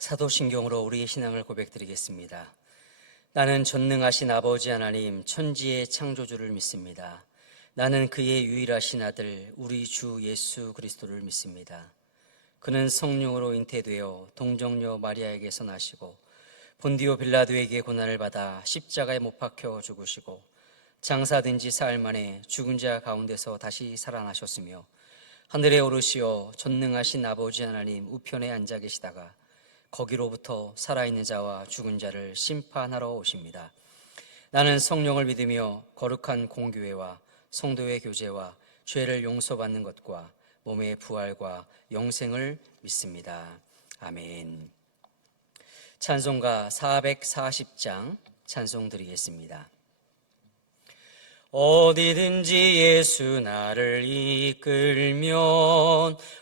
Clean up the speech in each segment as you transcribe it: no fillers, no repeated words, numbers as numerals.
사도신경으로 우리의 신앙을 고백드리겠습니다. 나는 전능하신 아버지 하나님 천지의 창조주를 믿습니다. 나는 그의 유일하신 아들 우리 주 예수 그리스도를 믿습니다. 그는 성령으로 잉태되어 동정녀 마리아에게서 나시고 본디오 빌라도에게 고난을 받아 십자가에 못 박혀 죽으시고 장사된 지 사흘 만에 죽은 자 가운데서 다시 살아나셨으며 하늘에 오르시어 전능하신 아버지 하나님 우편에 앉아 계시다가 거기로부터 살아있는 자와 죽은 자를 심판하러 오십니다. 나는 성령을 믿으며 거룩한 공교회와 성도의 교제와 죄를 용서받는 것과 몸의 부활과 영생을 믿습니다. 아멘. 찬송가 440장 찬송 드리겠습니다. 어디든지 예수 나를 이끌면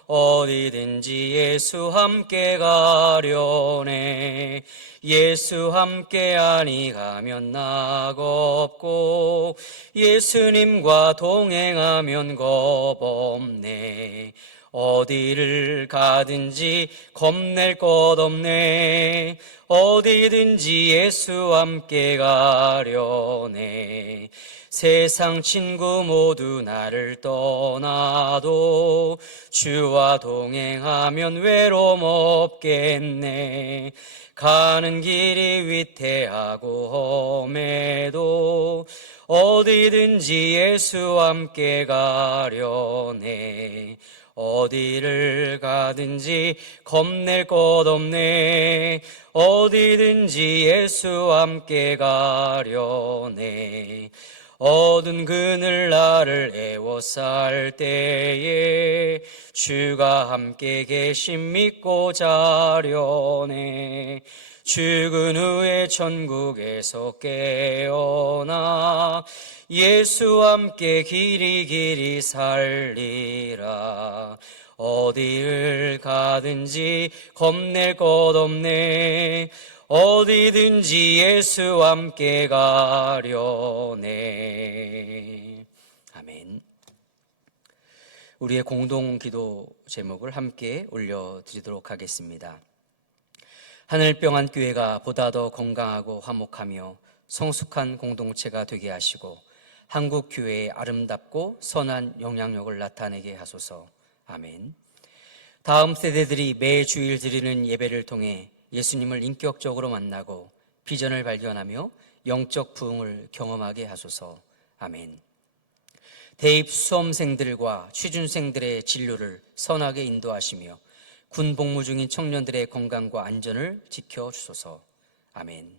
어디든지 예수 함께 가려네. 예수 함께 아니 가면 낙없고 예수님과 동행하면 겁없네. 어디를 가든지 겁낼 것 없네. 어디든지 예수 함께 가려네. 세상 친구 모두 나를 떠나도 주와 동행하면 외로움 없겠네. 가는 길이 위태하고 험해도 어디든지 예수 함께 가려네. 어디를 가든지 겁낼 것 없네. 어디든지 예수 함께 가려네. 어두운 그늘 나를 애워쌀 때에 주가 함께 계심 믿고 자려네. 죽은 후에 천국에서 깨어나 예수 함께 길이 살리라. 어디를 가든지 겁낼 것 없네. 어디든지 예수 함께 가려네. 아멘. 우리의 공동 기도 제목을 함께 올려드리도록 하겠습니다. 하늘병환교회가 보다 더 건강하고 화목하며 성숙한 공동체가 되게 하시고 한국교회의 아름답고 선한 영향력을 나타내게 하소서. 아멘. 다음 세대들이 매 주일 드리는 예배를 통해 예수님을 인격적으로 만나고 비전을 발견하며 영적 부흥을 경험하게 하소서. 아멘. 대입 수험생들과 취준생들의 진로를 선하게 인도하시며 군 복무 중인 청년들의 건강과 안전을 지켜주소서. 아멘.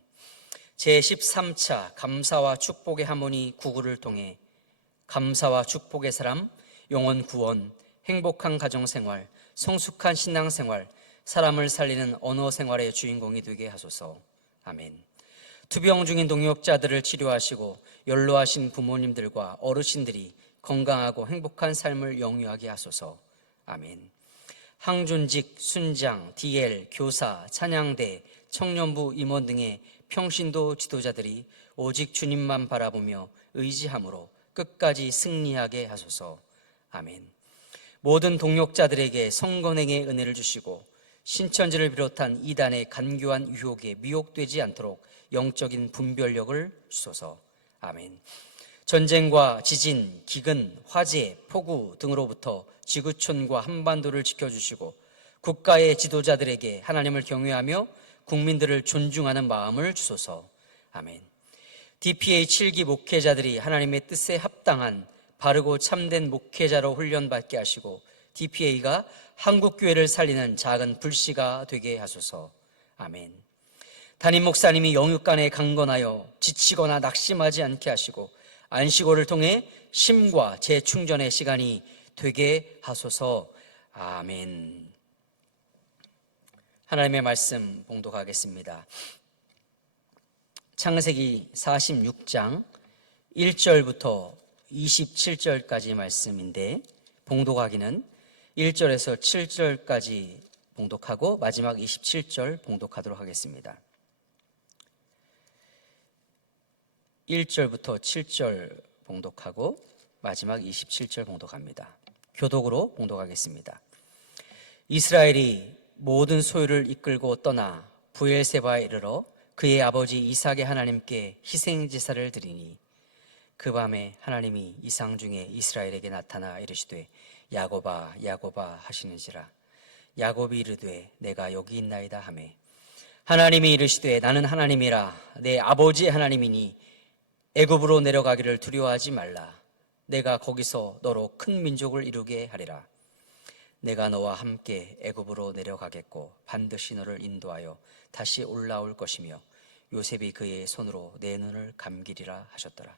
제13차 감사와 축복의 하모니 구구를 통해 감사와 축복의 사람, 영혼 구원, 행복한 가정생활, 성숙한 신앙생활, 사람을 살리는 언어 생활의 주인공이 되게 하소서. 아멘. 투병 중인 동역자들을 치료하시고 연로하신 부모님들과 어르신들이 건강하고 행복한 삶을 영유하게 하소서. 아멘. 항존직, 순장, DL, 교사, 찬양대, 청년부 임원 등의 평신도 지도자들이 오직 주님만 바라보며 의지함으로 끝까지 승리하게 하소서. 아멘. 모든 동역자들에게 성건행의 은혜를 주시고 신천지를 비롯한 이단의 간교한 유혹에 미혹되지 않도록 영적인 분별력을 주소서. 아멘. 전쟁과 지진, 기근, 화재, 폭우 등으로부터 지구촌과 한반도를 지켜주시고 국가의 지도자들에게 하나님을 경외하며 국민들을 존중하는 마음을 주소서. 아멘. DPA 7기 목회자들이 하나님의 뜻에 합당한 바르고 참된 목회자로 훈련받게 하시고 DPA가 한국교회를 살리는 작은 불씨가 되게 하소서. 아멘. 담임 목사님이 영육간에 강건하여 지치거나 낙심하지 않게 하시고 안식오를 통해 심과 재충전의 시간이 되게 하소서. 아멘. 하나님의 말씀 봉독하겠습니다. 창세기 46장 1절부터 27절까지 말씀인데 봉독하기는 1절에서 7절까지 봉독하고 마지막 27절 봉독하도록 하겠습니다. 1절부터 7절 봉독하고 마지막 27절 봉독합니다. 교독으로 봉독하겠습니다. 이스라엘이 모든 소유를 이끌고 떠나 브엘세바에 이르러 그의 아버지 이삭의 하나님께 희생제사를 드리니 그 밤에 하나님이 이상 중에 이스라엘에게 나타나 이르시되 야곱아 야곱아 하시는지라. 야곱이 이르되 내가 여기 있나이다 하매 하나님이 이르시되 나는 하나님이라 내 아버지의 하나님이니 애굽으로 내려가기를 두려워하지 말라. 내가 거기서 너로 큰 민족을 이루게 하리라. 내가 너와 함께 애굽으로 내려가겠고 반드시 너를 인도하여 다시 올라올 것이며 요셉이 그의 손으로 내 눈을 감기리라 하셨더라.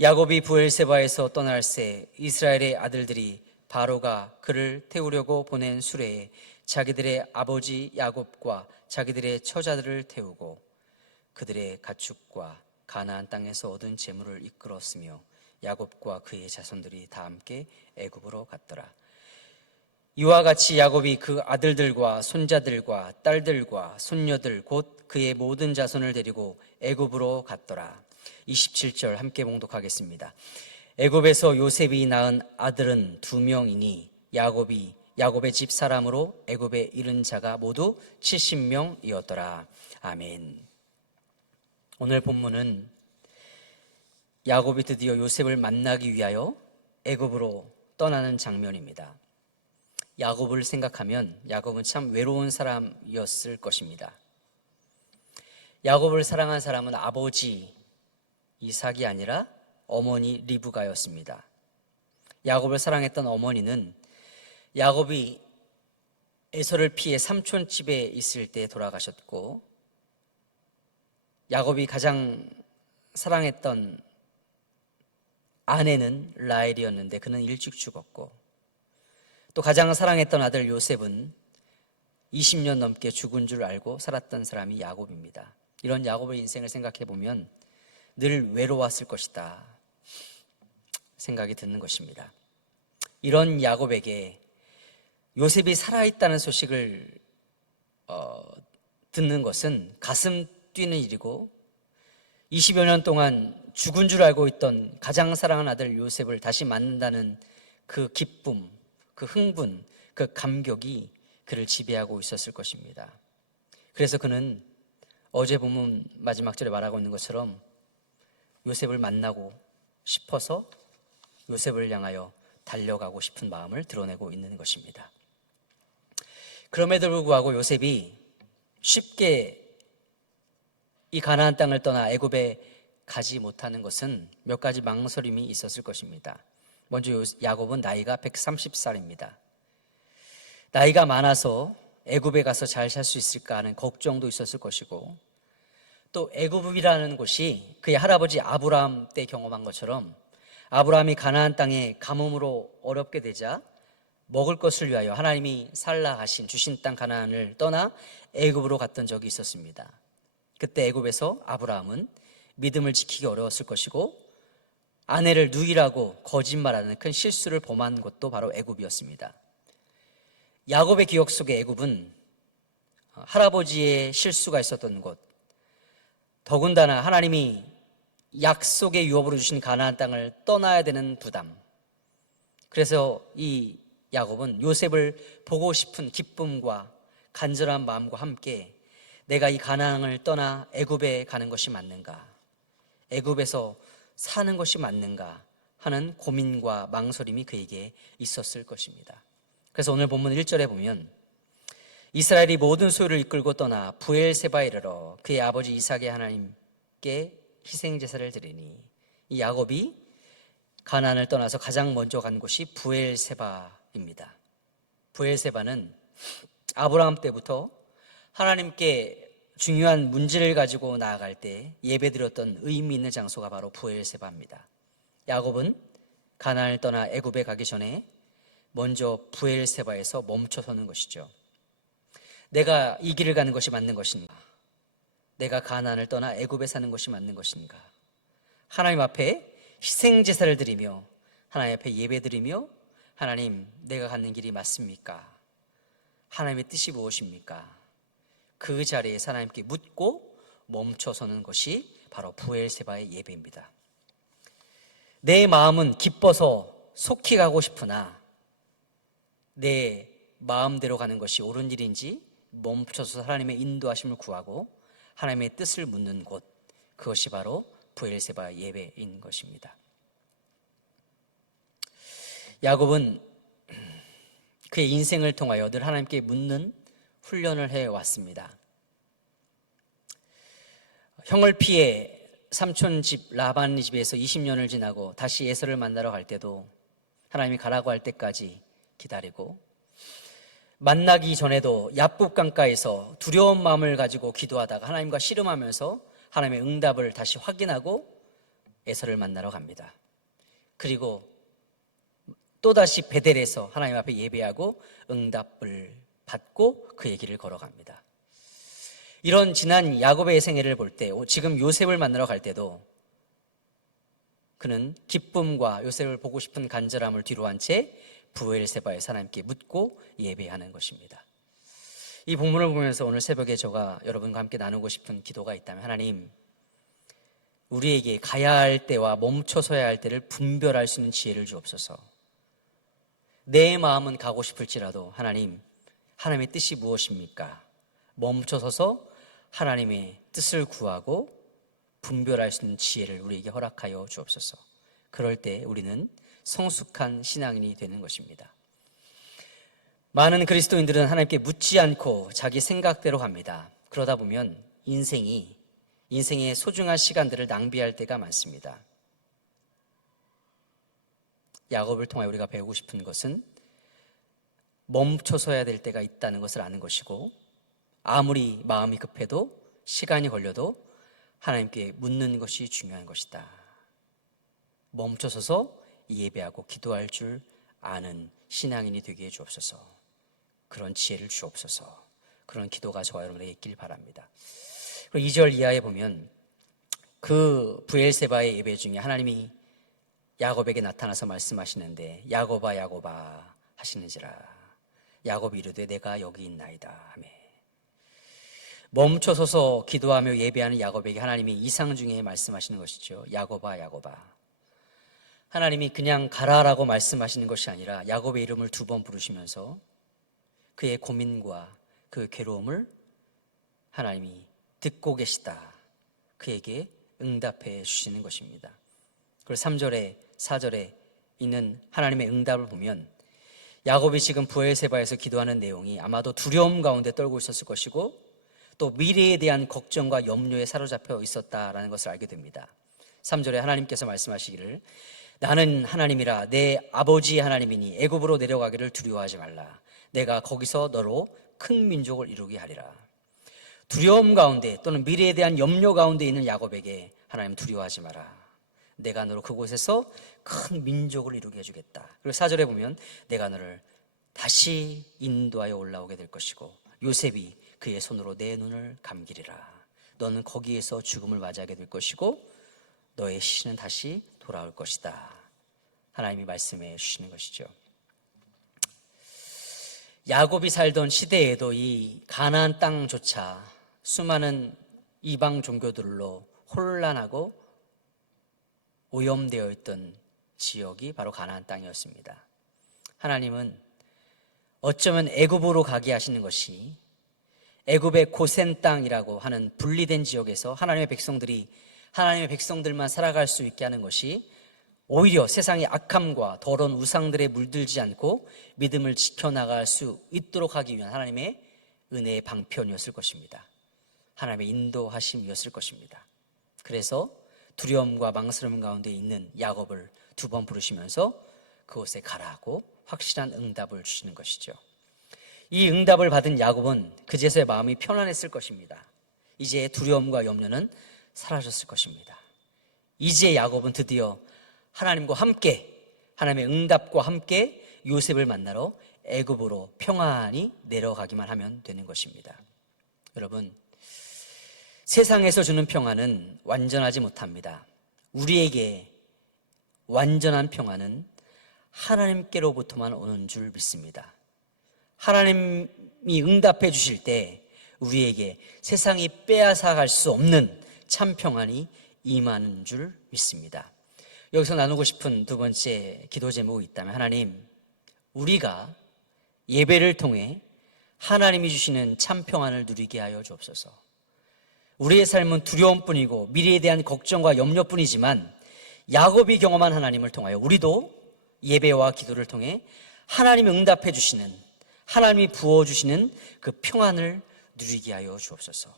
야곱이 브엘세바에서 떠날새 이스라엘의 아들들이 바로가 그를 태우려고 보낸 수레에 자기들의 아버지 야곱과 자기들의 처자들을 태우고 그들의 가축과 가나안 땅에서 얻은 재물을 이끌었으며 야곱과 그의 자손들이 다 함께 애굽으로 갔더라. 이와 같이 야곱이 그 아들들과 손자들과 딸들과 손녀들 곧 그의 모든 자손을 데리고 애굽으로 갔더라. 27절 함께 봉독하겠습니다. 애굽에서 요셉이 낳은 아들은 2명이니 야곱의 집 사람으로 애굽에 이른 자가 모두 70명이었더라. 아멘. 오늘 본문은 야곱이 드디어 요셉을 만나기 위하여 애굽으로 떠나는 장면입니다. 야곱을 생각하면 야곱은 참 외로운 사람이었을 것입니다. 야곱을 사랑한 사람은 아버지 이삭이 아니라 어머니 리브가였습니다. 야곱을 사랑했던 어머니는 야곱이 에서를 피해 삼촌 집에 있을 때 돌아가셨고, 야곱이 가장 사랑했던 아내는 라헬이었는데 그는 일찍 죽었고, 또 가장 사랑했던 아들 요셉은 20년 넘게 죽은 줄 알고 살았던 사람이 야곱입니다. 이런 야곱의 인생을 생각해 보면 늘 외로웠을 것이다 생각이 드는 것입니다. 이런 야곱에게 요셉이 살아있다는 소식을 듣는 것은 가슴 뛰는 일이고, 20여 년 동안 죽은 줄 알고 있던 가장 사랑하는 아들 요셉을 다시 만난다는 그 기쁨, 그 흥분, 그 감격이 그를 지배하고 있었을 것입니다. 그래서 그는 어제 본문 마지막 절에 말하고 있는 것처럼 요셉을 만나고 싶어서 요셉을 향하여 달려가고 싶은 마음을 드러내고 있는 것입니다. 그럼에도 불구하고 요셉이 쉽게 이 가나안 땅을 떠나 애굽에 가지 못하는 것은 몇 가지 망설임이 있었을 것입니다. 먼저 야곱은 나이가 130살입니다. 나이가 많아서 애굽에 가서 잘 살 수 있을까 하는 걱정도 있었을 것이고, 또 애굽이라는 곳이 그의 할아버지 아브라함 때 경험한 것처럼 아브라함이 가나안 땅에 가뭄으로 어렵게 되자 먹을 것을 위하여 하나님이 살라 하신 주신 땅 가나안을 떠나 애굽으로 갔던 적이 있었습니다. 그때 애굽에서 아브라함은 믿음을 지키기 어려웠을 것이고, 아내를 누이라고 거짓말하는 큰 실수를 범한 곳도 바로 애굽이었습니다. 야곱의 기억 속에 애굽은 할아버지의 실수가 있었던 곳, 더군다나 하나님이 약속의 유업으로 주신 가나안 땅을 떠나야 되는 부담, 그래서 이 야곱은 요셉을 보고 싶은 기쁨과 간절한 마음과 함께 내가 이 가나안을 떠나 애굽에 가는 것이 맞는가, 애굽에서 사는 것이 맞는가 하는 고민과 망설임이 그에게 있었을 것입니다. 그래서 오늘 본문 1절에 보면 이스라엘이 모든 소유를 이끌고 떠나 브엘세바에 이르러 그의 아버지 이삭의 하나님께 희생제사를 드리니, 이 야곱이 가나안을 떠나서 가장 먼저 간 곳이 브엘세바입니다. 브엘세바는 아브라함 때부터 하나님께 중요한 문제를 가지고 나아갈 때 예배드렸던 의미 있는 장소가 바로 브엘세바입니다. 야곱은 가나안을 떠나 애굽에 가기 전에 먼저 브엘세바에서 멈춰서는 것이죠. 내가 이 길을 가는 것이 맞는 것인가? 내가 가나안을 떠나 애굽에 사는 것이 맞는 것인가? 하나님 앞에 희생제사를 드리며 하나님 앞에 예배드리며, 하나님, 내가 가는 길이 맞습니까? 하나님의 뜻이 무엇입니까? 그 자리에 하나님께 묻고 멈춰서는 것이 바로 브엘세바의 예배입니다. 내 마음은 기뻐서 속히 가고 싶으나 내 마음대로 가는 것이 옳은 일인지 멈춰서 하나님의 인도하심을 구하고 하나님의 뜻을 묻는 곳, 그것이 바로 브엘세바 예배인 것입니다. 야곱은 그의 인생을 통하여 늘 하나님께 묻는 훈련을 해왔습니다. 형을 피해 삼촌 집 라반 집에서 20년을 지나고 다시 에서를 만나러 갈 때도 하나님이 가라고 할 때까지 기다리고, 만나기 전에도 얍굽 강가에서 두려운 마음을 가지고 기도하다가 하나님과 씨름하면서 하나님의 응답을 다시 확인하고 에서를 만나러 갑니다. 그리고 또다시 베델에서 하나님 앞에 예배하고 응답을 받고 그의 길을 걸어갑니다. 이런 지난 야곱의 생애를 볼 때, 지금 요셉을 만나러 갈 때도 그는 기쁨과 요셉을 보고 싶은 간절함을 뒤로 한 채 브엘세바에서 하나님께 묻고 예배하는 것입니다. 이 본문을 보면서 오늘 새벽에 제가 여러분과 함께 나누고 싶은 기도가 있다면, 하나님, 우리에게 가야 할 때와 멈춰서야 할 때를 분별할 수 있는 지혜를 주옵소서. 내 마음은 가고 싶을지라도 하나님, 하나님의 뜻이 무엇입니까? 멈춰서서 하나님의 뜻을 구하고 분별할 수 있는 지혜를 우리에게 허락하여 주옵소서. 그럴 때 우리는 성숙한 신앙인이 되는 것입니다. 많은 그리스도인들은 하나님께 묻지 않고 자기 생각대로 갑니다. 그러다 보면 인생의 소중한 시간들을 낭비할 때가 많습니다. 야곱을 통해 우리가 배우고 싶은 것은 멈춰서야 될 때가 있다는 것을 아는 것이고, 아무리 마음이 급해도 시간이 걸려도 하나님께 묻는 것이 중요한 것이다. 멈춰서서 예배하고 기도할 줄 아는 신앙인이 되게 해 주옵소서. 그런 지혜를 주옵소서. 그런 기도가 저와 여러분에게 있길 바랍니다. 그리고 2절 이하에 보면 그 브엘세바의 예배 중에 하나님이 야곱에게 나타나서 말씀하시는데, 야곱아 야곱아 하시는지라. 야곱이 이르되 내가 여기 있나이다 하매. 멈춰서서 기도하며 예배하는 야곱에게 하나님이 이상 중에 말씀하시는 것이죠. 야곱아 야곱아. 하나님이 그냥 가라라고 말씀하시는 것이 아니라 야곱의 이름을 2번 부르시면서 그의 고민과 그 괴로움을 하나님이 듣고 계시다, 그에게 응답해 주시는 것입니다. 그리고 3절에 4절에 있는 하나님의 응답을 보면 야곱이 지금 브엘세바에서 기도하는 내용이 아마도 두려움 가운데 떨고 있었을 것이고, 또 미래에 대한 걱정과 염려에 사로잡혀 있었다라는 것을 알게 됩니다. 3절에 하나님께서 말씀하시기를 나는 하나님이라 내 아버지 하나님이니 애굽으로 내려가기를 두려워하지 말라. 내가 거기서 너로 큰 민족을 이루게 하리라. 두려움 가운데 또는 미래에 대한 염려 가운데 있는 야곱에게 하나님 두려워하지 마라. 내가 너로 그곳에서 큰 민족을 이루게 해주겠다. 그리고 4절에 보면 내가 너를 다시 인도하여 올라오게 될 것이고 요셉이 그의 손으로 내 눈을 감기리라. 너는 거기에서 죽음을 맞이하게 될 것이고 너의 시신은 다시 돌아올 것이다. 하나님이 말씀해 주시는 것이죠. 야곱이 살던 시대에도 이 가나안 땅조차 수많은 이방 종교들로 혼란하고 오염되어 있던 지역이 바로 가나안 땅이었습니다. 하나님은 어쩌면 애굽으로 가게 하시는 것이 애굽의 고센 땅이라고 하는 분리된 지역에서 하나님의 백성들만 살아갈 수 있게 하는 것이 오히려 세상의 악함과 더러운 우상들에 물들지 않고 믿음을 지켜나갈 수 있도록 하기 위한 하나님의 은혜의 방편이었을 것입니다. 하나님의 인도하심이었을 것입니다. 그래서 두려움과 망스러움 가운데 있는 야곱을 2번 부르시면서 그곳에 가라고 확실한 응답을 주시는 것이죠. 이 응답을 받은 야곱은 그제서야 마음이 편안했을 것입니다. 이제 두려움과 염려는 사라졌을 것입니다. 이제 야곱은 드디어 하나님과 함께, 하나님의 응답과 함께 요셉을 만나러 애굽으로 평안히 내려가기만 하면 되는 것입니다. 여러분, 세상에서 주는 평안은 완전하지 못합니다. 우리에게 완전한 평안은 하나님께로부터만 오는 줄 믿습니다. 하나님이 응답해 주실 때 우리에게 세상이 빼앗아갈 수 없는 참 평안이 임하는 줄 믿습니다. 여기서 나누고 싶은 2번째 기도 제목이 있다면, 하나님, 우리가 예배를 통해 하나님이 주시는 참 평안을 누리게 하여 주옵소서. 우리의 삶은 두려움뿐이고 미래에 대한 걱정과 염려뿐이지만 야곱이 경험한 하나님을 통하여 우리도 예배와 기도를 통해 하나님이 응답해 주시는, 하나님이 부어주시는 그 평안을 누리게 하여 주옵소서.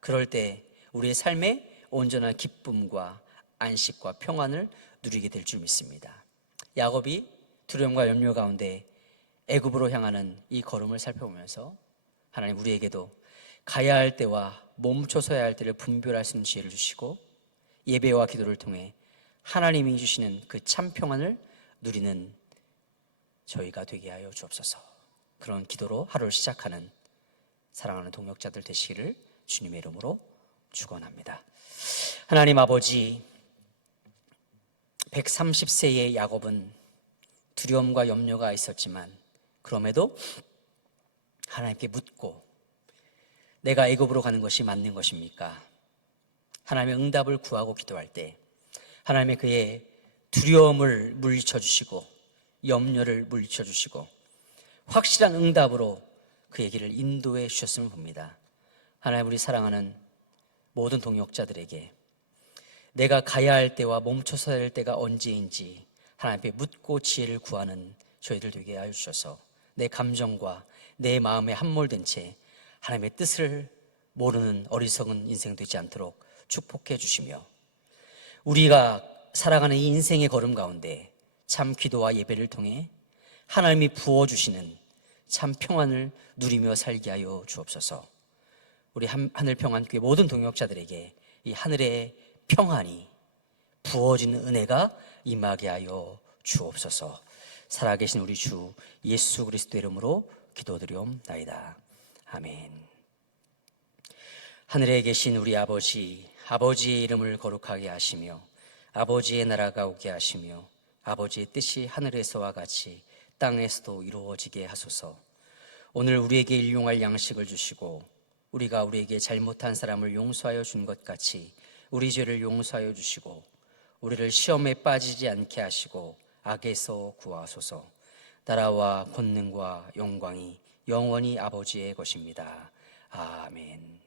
그럴 때 우리의 삶에 온전한 기쁨과 안식과 평안을 누리게 될 줄 믿습니다. 야곱이 두려움과 염려 가운데 애굽으로 향하는 이 걸음을 살펴보면서 하나님 우리에게도 가야 할 때와 멈춰 서야 할 때를 분별할 수 있는 지혜를 주시고 예배와 기도를 통해 하나님이 주시는 그 참 평안을 누리는 저희가 되게 하여 주옵소서. 그런 기도로 하루를 시작하는 사랑하는 동역자들 되시기를 주님의 이름으로 축원합니다. 하나님 아버지, 130세의 야곱은 두려움과 염려가 있었지만 그럼에도 하나님께 묻고 내가 애굽으로 가는 것이 맞는 것입니까? 하나님의 응답을 구하고 기도할 때 하나님의 그의 두려움을 물리쳐 주시고 염려를 물리쳐 주시고 확실한 응답으로 그의 길을 인도해 주셨음을 봅니다. 하나님, 우리 사랑하는 모든 동역자들에게 내가 가야 할 때와 멈춰서야 할 때가 언제인지 하나님께 묻고 지혜를 구하는 저희들 되게 하여 주셔서 내 감정과 내 마음에 함몰된 채 하나님의 뜻을 모르는 어리석은 인생 되지 않도록 축복해 주시며 우리가 살아가는 이 인생의 걸음 가운데 참 기도와 예배를 통해 하나님이 부어주시는 참 평안을 누리며 살게 하여 주옵소서. 우리 하늘평안교회 모든 동역자들에게 이 하늘의 평안이 부어지는 은혜가 임하게 하여 주옵소서. 살아계신 우리 주 예수 그리스도의 이름으로 기도드리옵나이다. 아멘. 하늘에 계신 우리 아버지, 아버지의 이름을 거룩하게 하시며 아버지의 나라가 오게 하시며 아버지의 뜻이 하늘에서와 같이 땅에서도 이루어지게 하소서. 오늘 우리에게 일용할 양식을 주시고 우리가 우리에게 잘못한 사람을 용서하여 준 것 같이 우리 죄를 용서하여 주시고 우리를 시험에 빠지지 않게 하시고 악에서 구하소서. 나라와 권능과 영광이 영원히 아버지의 것입니다. 아멘.